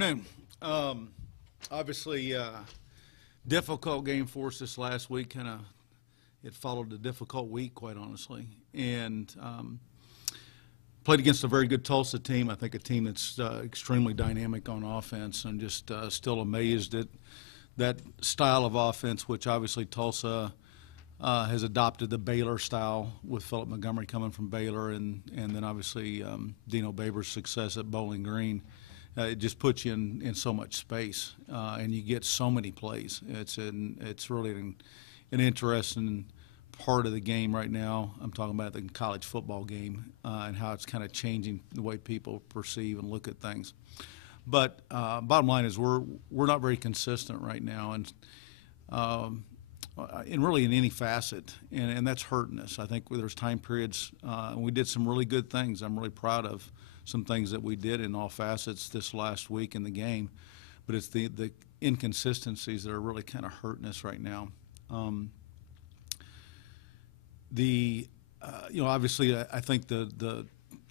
afternoon. Obviously, difficult game for us this last week. It followed a difficult week, quite honestly, and played against a very good Tulsa team. I think a team that's extremely dynamic on offense, and just still amazed at that style of offense, which obviously Tulsa has adopted the Baylor style with Philip Montgomery coming from Baylor, and then obviously Dino Babers' success at Bowling Green. It just puts you in so much space, and you get so many plays. It's really an interesting part of the game right now. I'm talking about the college football game and how it's kind of changing the way people perceive and look at things. But bottom line is we're not very consistent right now, and really in any facet, and that's hurting us. I think there's time periods, and we did some really good things. I'm really proud of some things that we did in all facets this last week in the game, but it's the inconsistencies that are really kind of hurting us right now. Obviously, I think the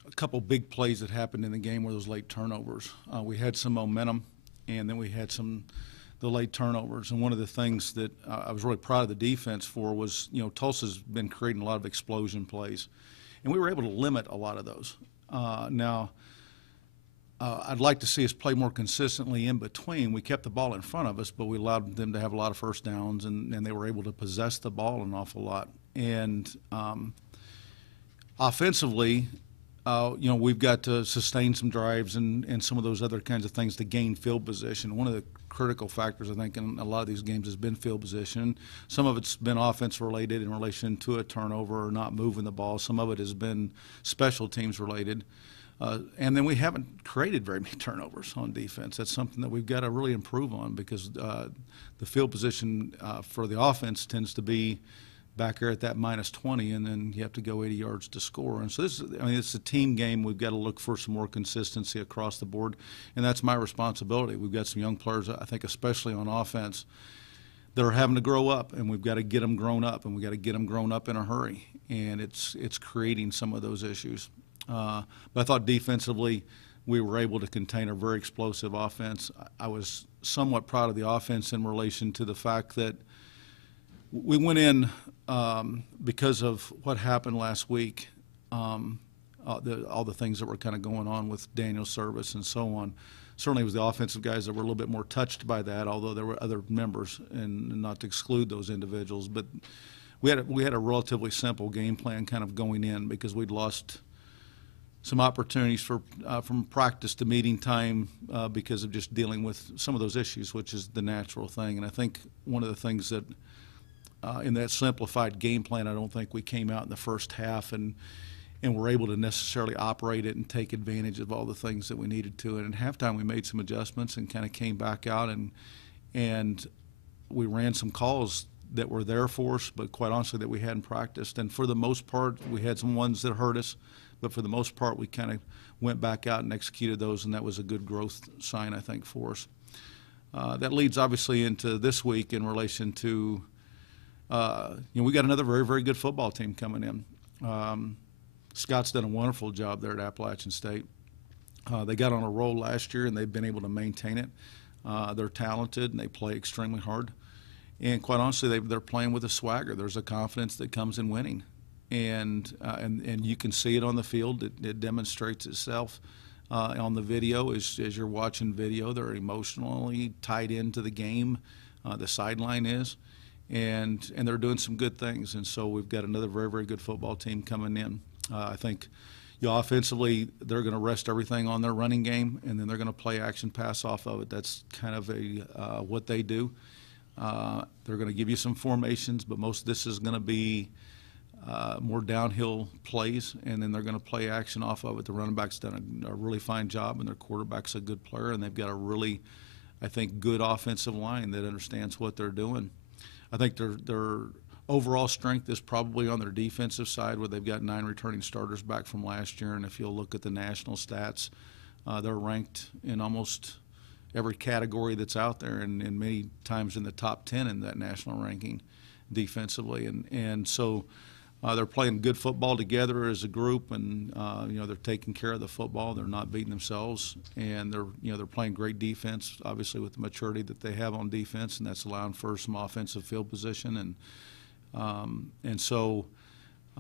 a couple big plays that happened in the game were those late turnovers. We had some momentum, and then we had the late turnovers. And one of the things that I was really proud of the defense for was, Tulsa's been creating a lot of explosion plays, and we were able to limit a lot of those. Now, I'd like to see us play more consistently in between. We kept the ball in front of us, but we allowed them to have a lot of first downs, and they were able to possess the ball an awful lot. And offensively, we've got to sustain some drives and some of those other kinds of things to gain field position. One of the critical factors, I think, in a lot of these games has been field position. Some of it's been offense related in relation to a turnover or not moving the ball. Some of it has been special teams related. And then we haven't created very many turnovers on defense. That's something that we've got to really improve on, because the field position for the offense tends to be back there at that -20, and then you have to go 80 yards to score. And so it's a team game. We've got to look for some more consistency across the board, and that's my responsibility. We've got some young players, I think, especially on offense, that are having to grow up, and we've got to get them grown up, and we've got to get them grown up in a hurry. And it's creating some of those issues. But I thought defensively we were able to contain a very explosive offense. I was somewhat proud of the offense in relation to the fact that we went in because of what happened last week, all the things that were kind of going on with Daniel's service and so on. Certainly it was the offensive guys that were a little bit more touched by that, although there were other members, and not to exclude those individuals. But we had a relatively simple game plan kind of going in, because we'd lost some opportunities from practice to meeting time because of just dealing with some of those issues, which is the natural thing. And I think one of the things that in that simplified game plan, I don't think we came out in the first half and were able to necessarily operate it and take advantage of all the things that we needed to. And at halftime, we made some adjustments and kind of came back out, and we ran some calls that were there for us, but quite honestly that we hadn't practiced. And for the most part, we had some ones that hurt us, but for the most part, we kind of went back out and executed those, and that was a good growth sign, I think, for us. That leads obviously into this week in relation to we got another very, very good football team coming in. Scott's done a wonderful job there at Appalachian State. They got on a roll last year, and they've been able to maintain it. They're talented, and they play extremely hard. And quite honestly, they're playing with a swagger. There's a confidence that comes in winning, and you can see it on the field. It demonstrates itself on the video as you're watching video. They're emotionally tied into the game. The sideline is. And they're doing some good things, and so we've got another very, very good football team coming in. I think offensively they're going to rest everything on their running game, and then they're going to play action pass off of it. That's kind of what they do. They're going to give you some formations, but most of this is going to be more downhill plays, and then they're going to play action off of it. The running back's done a really fine job, and their quarterback's a good player, and they've got a really, I think, good offensive line that understands what they're doing. I think their overall strength is probably on their defensive side, where they've got 9 returning starters back from last year. And if you'll look at the national stats, they're ranked in almost every category that's out there, and many times in the top 10 in that national ranking defensively. And so They're playing good football together as a group, and they're taking care of the football. They're not beating themselves, and they're playing great defense. Obviously, with the maturity that they have on defense, and that's allowing for some offensive field position, and so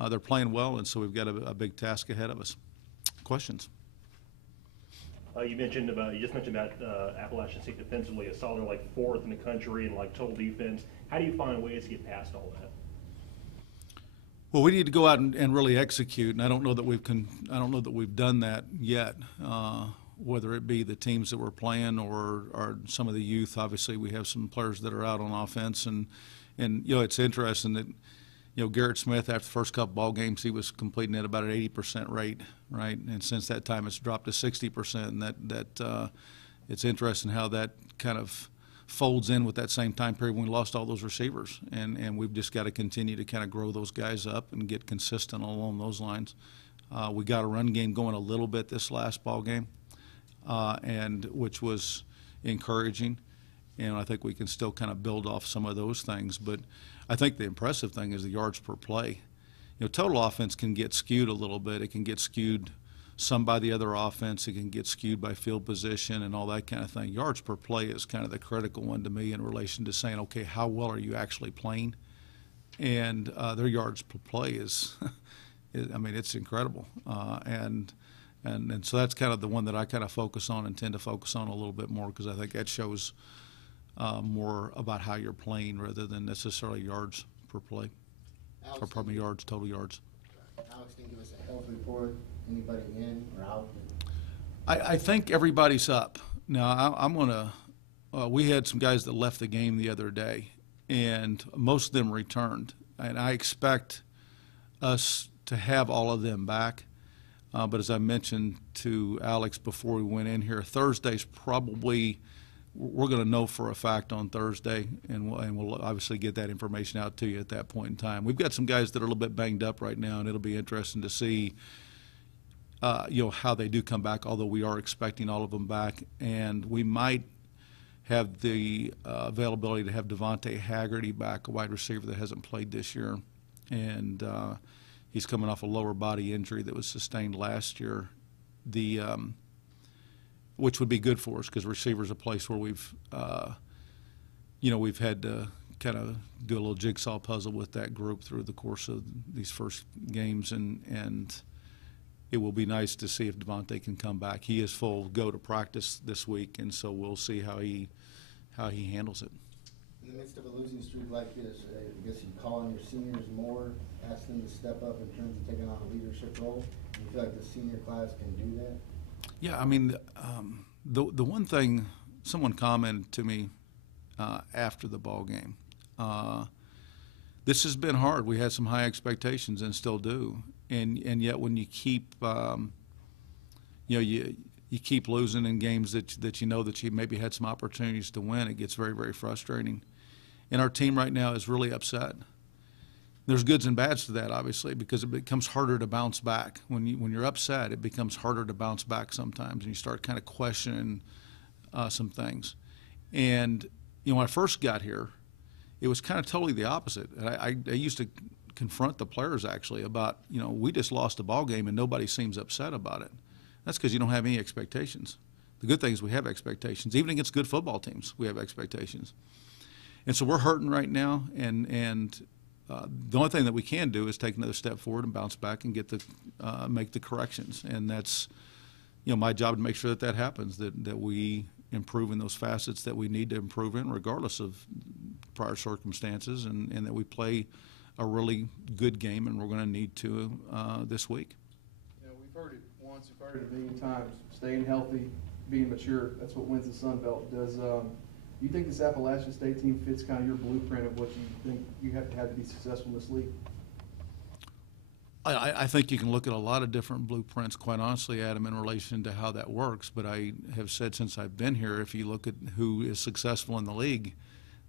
they're playing well. And so we've got a big task ahead of us. Questions? You just mentioned about Appalachian State defensively. I saw they're like 4th in the country in like total defense. How do you find ways to get past all that? Well, we need to go out and really execute, and I don't know that we've done that yet. Whether it be the teams that we're playing or some of the youth. Obviously, we have some players that are out on offense, and it's interesting that Garrett Smith, after the first couple ball games, he was completing at about an 80% rate, right? And since that time, it's dropped to 60%, and that it's interesting how that kind of folds in with that same time period when we lost all those receivers, and we've just got to continue to kind of grow those guys up and get consistent along those lines. We got a run game going a little bit this last ball game, and which was encouraging, and I think we can still kind of build off some of those things. But I think the impressive thing is the yards per play. Total offense can get skewed a little bit. It can get skewed some by the other offense. It can get skewed by field position and all that kind of thing. Yards per play is kind of the critical one to me in relation to saying, okay, how well are you actually playing? And their yards per play is, it's incredible. And so that's kind of the one that I kind of focus on and tend to focus on a little bit more, because I think that shows more about how you're playing rather than necessarily yards per play. Alex, Or pardon me, yards, total yards. Alex, can you give us a health report? Anybody in or out? I think everybody's up. Now, I'm going to we had some guys that left the game the other day, and most of them returned. And I expect us to have all of them back. But as I mentioned to Alex before we went in here, Thursday's probably – we're going to know for a fact on Thursday, and we'll obviously get that information out to you at that point in time. We've got some guys that are a little bit banged up right now, and it'll be interesting to see how they do come back, although we are expecting all of them back. And we might have the availability to have Devontae Haggerty back, a wide receiver that hasn't played this year. And he's coming off a lower body injury that was sustained last year. Which would be good for us, because receiver's a place where we've had to kind of do a little jigsaw puzzle with that group through the course of these first games, and it will be nice to see if Devontae can come back. He is full go to practice this week, and so we'll see how he handles it. In the midst of a losing streak like this, I guess you call on your seniors more, ask them to step up in terms of taking on a leadership role. Do you feel like the senior class can do that? Yeah, the one thing someone commented to me after the ball game, this has been hard. We had some high expectations and still do, and yet when you keep you keep losing in games that you maybe had some opportunities to win, it gets very, very frustrating. And our team right now is really upset. There's goods and bads to that, obviously, because it becomes harder to bounce back. When you're upset, it becomes harder to bounce back sometimes, and you start kind of questioning some things. And when I first got here, it was kind of totally the opposite. I used to confront the players actually about, we just lost a ball game and nobody seems upset about it. That's because you don't have any expectations. The good thing is we have expectations. Even against good football teams, we have expectations. And so we're hurting right now, and the only thing that we can do is take another step forward and bounce back and get make the corrections. And that's, my job to make sure that happens, that we improve in those facets that we need to improve in, regardless of prior circumstances, and that we play a really good game, and we're going to need to this week. We've heard it once, we've heard it a million times. Staying healthy, being mature, that's what wins the Sun Belt. Do you think this Appalachian State team fits kind of your blueprint of what you think you have to be successful in this league? I think you can look at a lot of different blueprints, quite honestly, Adam, in relation to how that works. But I have said since I've been here, if you look at who is successful in the league,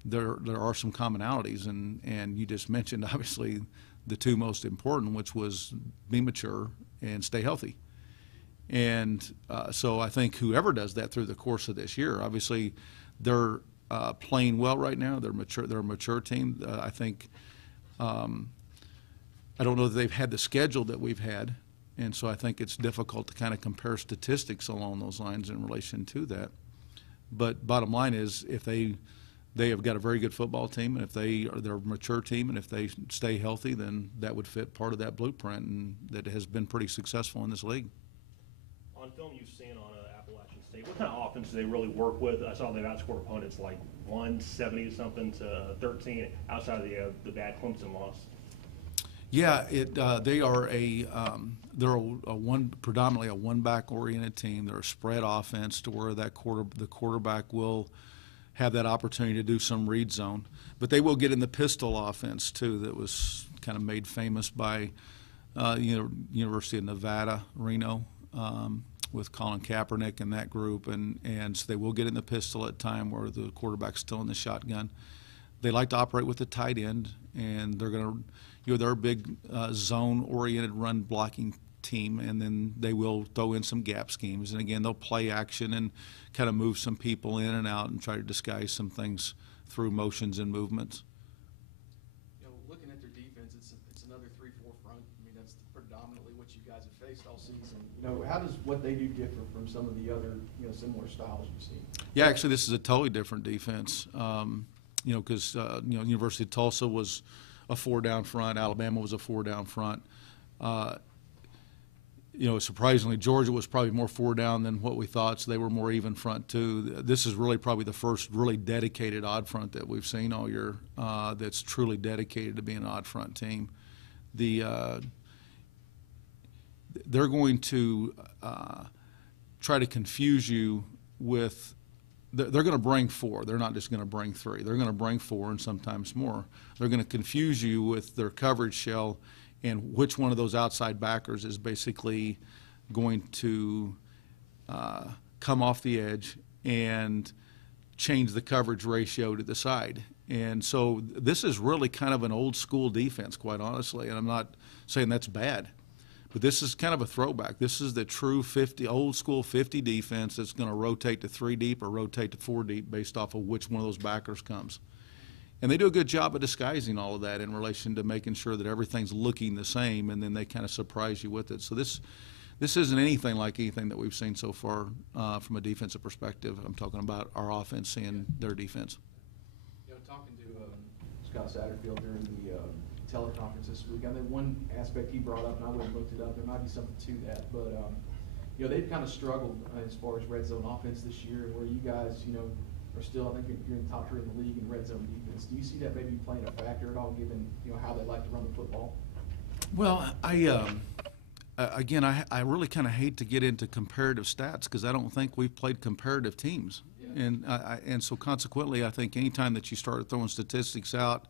there are some commonalities. And you just mentioned, obviously, the two most important, which was be mature and stay healthy. And so I think whoever does that through the course of this year, obviously, they're playing well right now. They're mature. They're a mature team. I think I don't know that they've had the schedule that we've had, and so I think it's difficult to kind of compare statistics along those lines in relation to that. But bottom line is, if they have got a very good football team, and if they're a mature team, and if they stay healthy, then that would fit part of that blueprint, and that has been pretty successful in this league. On film you've seen on Appalachian State, what kind of offense do they really work with? I saw they've outscored opponents like 170 something to 13 outside of the bad Clemson loss. Yeah, they are predominantly a one-back oriented team. They're a spread offense to where the quarterback will have that opportunity to do some read zone, but they will get in the pistol offense too. That was kind of made famous by University of Nevada, Reno, with Colin Kaepernick and that group, and so they will get in the pistol at time where the quarterback's still in the shotgun. They like to operate with the tight end, and they're going to. They're a big zone-oriented run-blocking team, and then they will throw in some gap schemes. And again, they'll play action and kind of move some people in and out and try to disguise some things through motions and movements. Looking at their defense, it's another 3-4 front. I mean, that's predominantly what you guys have faced all season. How does what they do differ from some of the other similar styles you've seen? Yeah, actually, this is a totally different defense. Because University of Tulsa was a 4-down front. Alabama was a 4-down front. Surprisingly, Georgia was probably more 4-down than what we thought, so they were more even front too. This is really probably the first really dedicated odd front that we've seen all year that's truly dedicated to being an odd front team. They're going to try to confuse you with they're going to bring 4. They're not just going to bring 3. They're going to bring 4 and sometimes more. They're going to confuse you with their coverage shell and which one of those outside backers is basically going to come off the edge and change the coverage ratio to the side. And so this is really kind of an old school defense, quite honestly, and I'm not saying that's bad. But this is kind of a throwback. This is the true old school 50 defense that's going to rotate to 3 deep or rotate to 4 deep based off of which one of those backers comes. And they do a good job of disguising all of that in relation to making sure that everything's looking the same, and then they kind of surprise you with it. So this isn't anything like anything that we've seen so far from a defensive perspective. I'm talking about our offense and their defense. Talking to Scott Satterfield during the teleconference this week, I think one aspect he brought up, and I wouldn't have looked it up, there might be something to that, but they've kind of struggled as far as red zone offense this year, and where you guys are still, I think you're in the top 3 in the league in red zone defense. Do you see that maybe playing a factor at all, given how they like to run the football? Well, I really kind of hate to get into comparative stats because I don't think we've played comparative teams. Yeah. And so consequently, I think anytime that you start throwing statistics out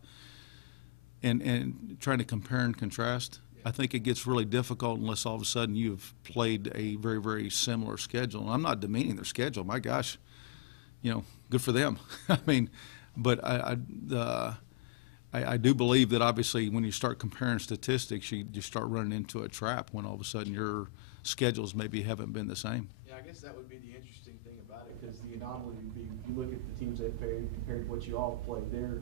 and trying to compare and contrast, I think it gets really difficult unless all of a sudden you've played a very, very similar schedule. And I'm not demeaning their schedule. My gosh, good for them. I mean, but I do believe that obviously when you start comparing statistics, you start running into a trap when all of a sudden your schedules maybe haven't been the same. Yeah, I guess that would be the interesting thing about it, because the anomaly would be, if you look at the teams they've played compared to what you all played, they're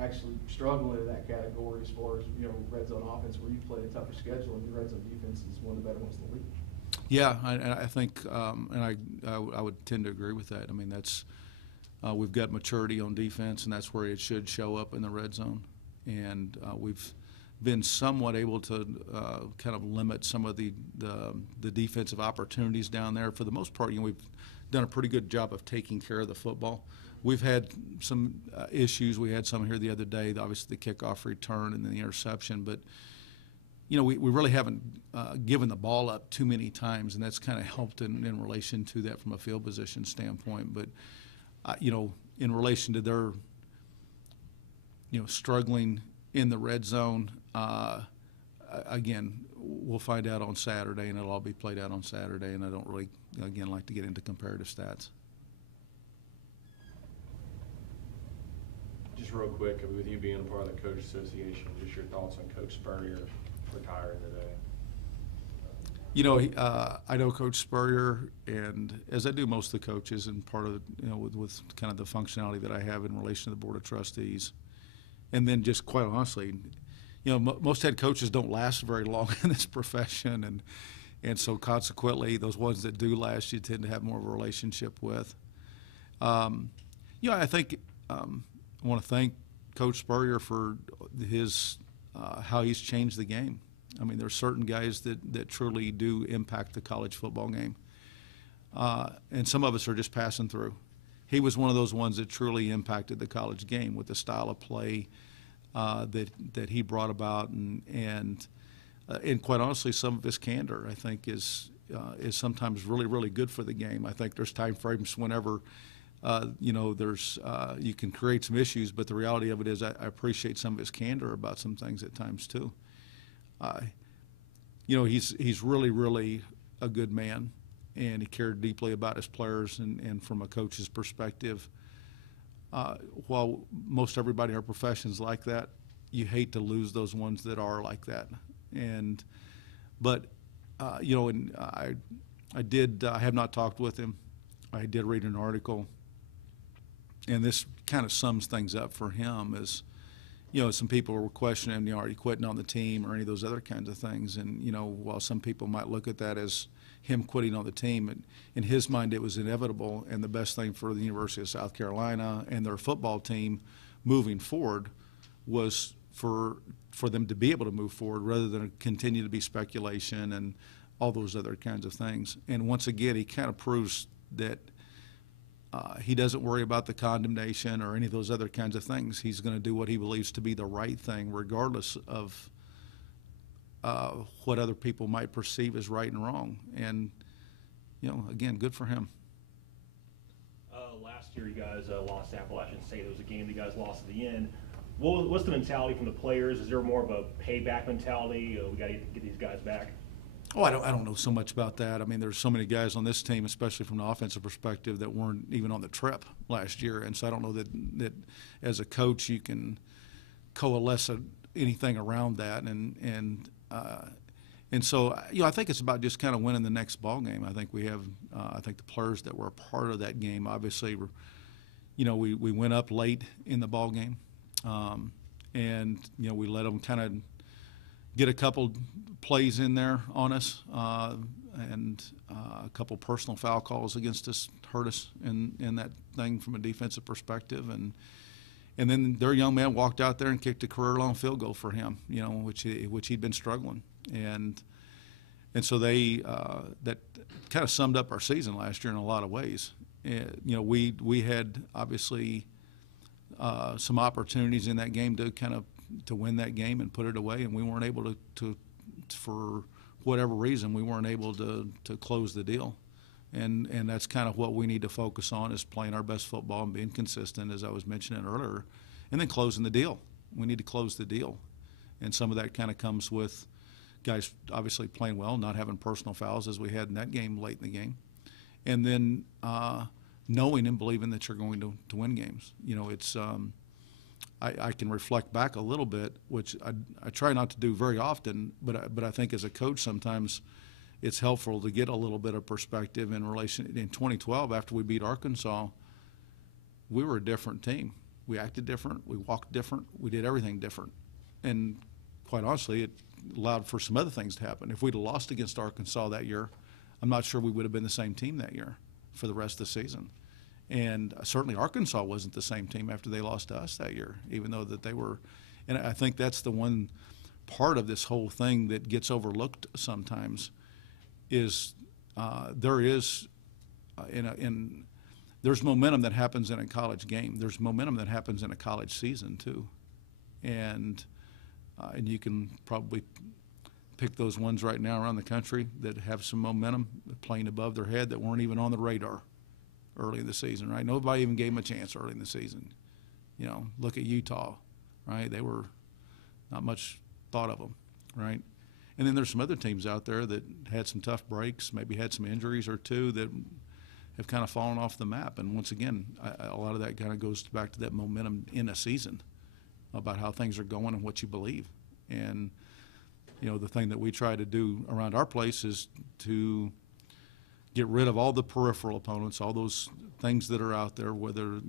actually struggling in that category as far as, red zone offense, where you play a tougher schedule, and your red zone defense is one of the better ones in the league. Yeah, I think, and I would tend to agree with that. I mean, that's we've got maturity on defense, and that's where it should show up in the red zone. And we've been somewhat able to kind of limit some of the defensive opportunities down there. For the most part, we've done a pretty good job of taking care of the football. We've had some issues. We had some here the other day, obviously the kickoff return and then the interception. But, we really haven't given the ball up too many times, and that's kind of helped in relation to that from a field position standpoint. But, in relation to their, struggling in the red zone, again, we'll find out on Saturday, and it'll all be played out on Saturday, and I don't really, again, like to get into comparative stats. Just real quick, with you being a part of the Coach Association, just your thoughts on Coach Spurrier retiring today? I know Coach Spurrier, and as I do most of the coaches, and part of with kind of the functionality that I have in relation to the Board of Trustees, and then just quite honestly, most head coaches don't last very long in this profession, and so consequently, those ones that do last, you tend to have more of a relationship with. I think I want to thank Coach Spurrier for his how he's changed the game. I mean, there's certain guys that truly do impact the college football game, and some of us are just passing through. He was one of those ones that truly impacted the college game with the style of play that he brought about, and quite honestly, some of his candor, I think, is sometimes really, really good for the game. I think there's time frames whenever there's you can create some issues, but the reality of it is I appreciate some of his candor about some things at times too. He's really, really a good man, and he cared deeply about his players, and from a coach's perspective, while most everybody in our profession is like that, you hate to lose those ones that are like that. But I have not talked with him. I did read an article, and this kind of sums things up for him. Some people were questioning him, are you quitting on the team or any of those other kinds of things? And while some people might look at that as him quitting on the team, in his mind it was inevitable, and the best thing for the University of South Carolina and their football team moving forward was for them to be able to move forward rather than continue to be speculation and all those other kinds of things. And once again, he kind of proves that he doesn't worry about the condemnation or any of those other kinds of things. He's going to do what he believes to be the right thing, regardless of what other people might perceive as right and wrong. And, again, good for him. Last year, you guys lost to Appalachian State. It was a game that you guys lost at the end. What's the mentality from the players? Is there more of a payback mentality? We got to get these guys back. Oh, I don't know so much about that. I mean, there's so many guys on this team, especially from the offensive perspective, that weren't even on the trip last year, and so I don't know that as a coach you can coalesce anything around that, and so I think it's about just kind of winning the next ball game. I think we have I think the players that were a part of that game, obviously, we went up late in the ball game, and we let them kind of get a couple plays in there on us, and a couple personal foul calls against us hurt us in that thing from a defensive perspective, and then their young man walked out there and kicked a career-long field goal for him, which he'd been struggling, and so they that kind of summed up our season last year in a lot of ways. We had obviously some opportunities in that game to win that game and put it away, and we weren't able to for whatever reason, we weren't able to close the deal. And that's kind of what we need to focus on, is playing our best football and being consistent, as I was mentioning earlier, and then closing the deal. We need to close the deal. And some of that kind of comes with guys obviously playing well, not having personal fouls as we had in that game late in the game, and then knowing and believing that you're going to win games. It's I can reflect back a little bit, which I try not to do very often, but I think as a coach sometimes it's helpful to get a little bit of perspective in relation. In 2012, after we beat Arkansas, we were a different team. We acted different, we walked different, we did everything different, and quite honestly, it allowed for some other things to happen. If we'd have lost against Arkansas that year, I'm not sure we would have been the same team that year for the rest of the season. And certainly Arkansas wasn't the same team after they lost to us that year, even though that they were. And I think that's the one part of this whole thing that gets overlooked sometimes is there's momentum that happens in a college game. There's momentum that happens in a college season too. And you can probably pick those ones right now around the country that have some momentum, playing above their head, that weren't even on the radar early in the season, right? Nobody even gave them a chance early in the season. Look at Utah, right? They were not much thought of them, right? And then there's some other teams out there that had some tough breaks, maybe had some injuries or two that have kind of fallen off the map. And once again, a lot of that kind of goes back to that momentum in a season about how things are going and what you believe. And, the thing that we try to do around our place is to get rid of all the peripheral opponents, all those things that are out there, whether,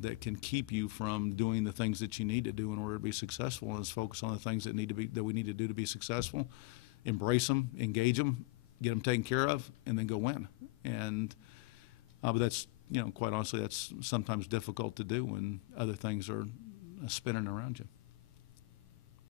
that can keep you from doing the things that you need to do in order to be successful, and let's focus on the things that we need to do to be successful, embrace them, engage them, get them taken care of, and then go win. And but that's, quite honestly, that's sometimes difficult to do when other things are spinning around you.